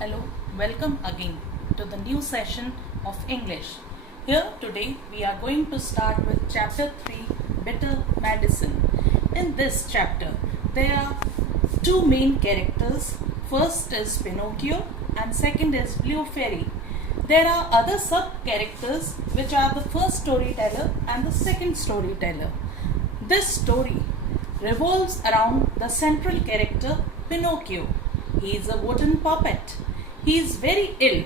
Hello, welcome again to the new session of English. Here today we are going to start with chapter 3, Bitter Medicine. In this chapter there are two main characters. First is Pinocchio and second is Blue Fairy. There are other sub characters which are the first storyteller and the second storyteller. This story revolves around the central character Pinocchio. He is a wooden puppet. He is very ill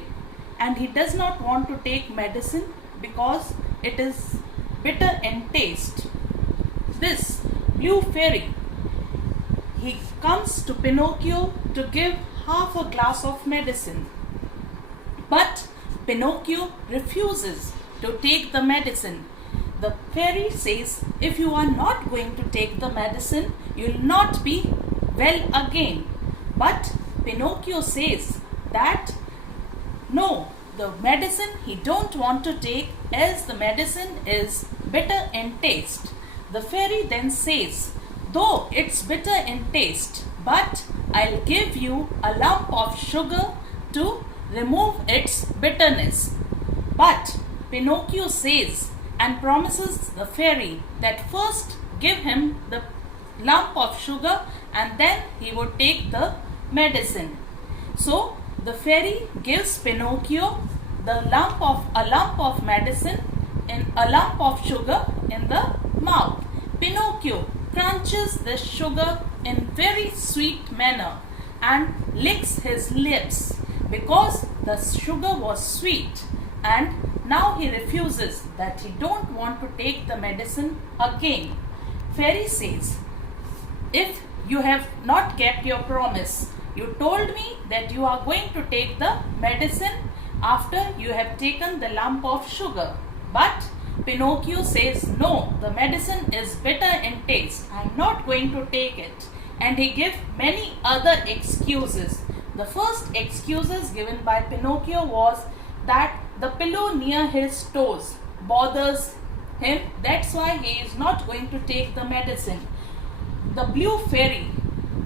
and he does not want to take medicine because it is bitter in taste. This Blue Fairy, he comes to Pinocchio to give half a glass of medicine. But Pinocchio refuses to take the medicine. The fairy says, if you are not going to take the medicine, you will not be well again. But Pinocchio says that no, the medicine he don't want to take as the medicine is bitter in taste. The fairy then says, though it's bitter in taste, but I'll give you a lump of sugar to remove its bitterness. But Pinocchio says and promises the fairy that first give him the lump of sugar and then he would take the medicine. So the fairy gives Pinocchio a lump of medicine and a lump of sugar in the mouth. Pinocchio crunches this sugar in very sweet manner and licks his lips because the sugar was sweet, and now he refuses that he don't want to take the medicine again. Fairy says, if you have not kept your promise, you told me that you are going to take the medicine after you have taken the lump of sugar. But Pinocchio says, no, the medicine is bitter in taste. I am not going to take it. And he gives many other excuses. The first excuses given by Pinocchio was that the pillow near his toes bothers him. That's why he is not going to take the medicine. The Blue Fairy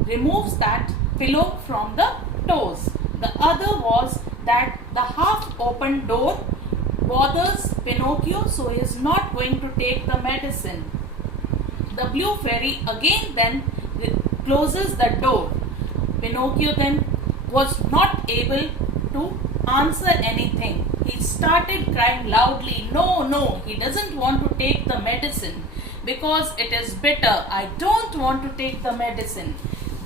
removes that pillow from the toes. The other was that the half open door bothers Pinocchio, so he is not going to take the medicine. The Blue Fairy again then closes the door. Pinocchio then was not able to answer anything. He started crying loudly, no, he doesn't want to take the medicine because it is bitter. I don't want to take the medicine.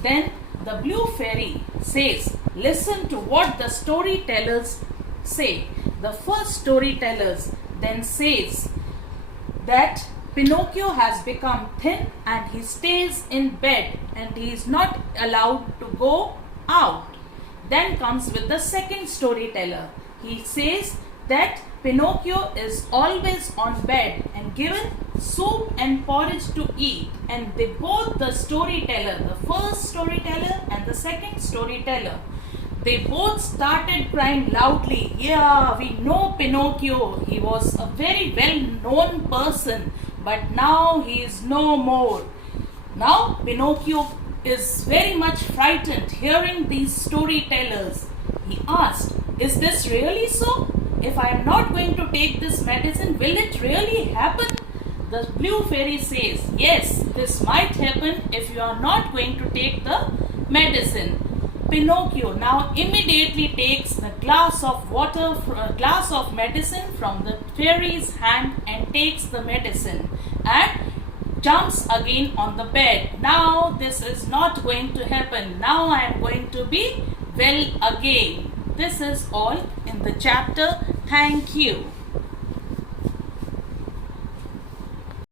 Then the Blue Fairy says, listen to what the storytellers say. The first storytellers then says that Pinocchio has become thin and he stays in bed and he is not allowed to go out. Then comes with the second storyteller. He says that Pinocchio is always on bed and given soup and porridge to eat, and they both, the storyteller, the first storyteller and the second storyteller, they both started crying loudly. Yeah, we know Pinocchio. He was a very well-known person, but now he is no more. Now Pinocchio is very much frightened hearing these storytellers. He asked, is this really so? If I am not going to take this medicine, will it really happen? The Blue Fairy says, yes, this might happen if you are not going to take the medicine. Pinocchio now immediately takes a glass of medicine from the fairy's hand and takes the medicine and jumps again on the bed. Now this is not going to happen. Now I am going to be well again. This is all in the chapter. Thank you.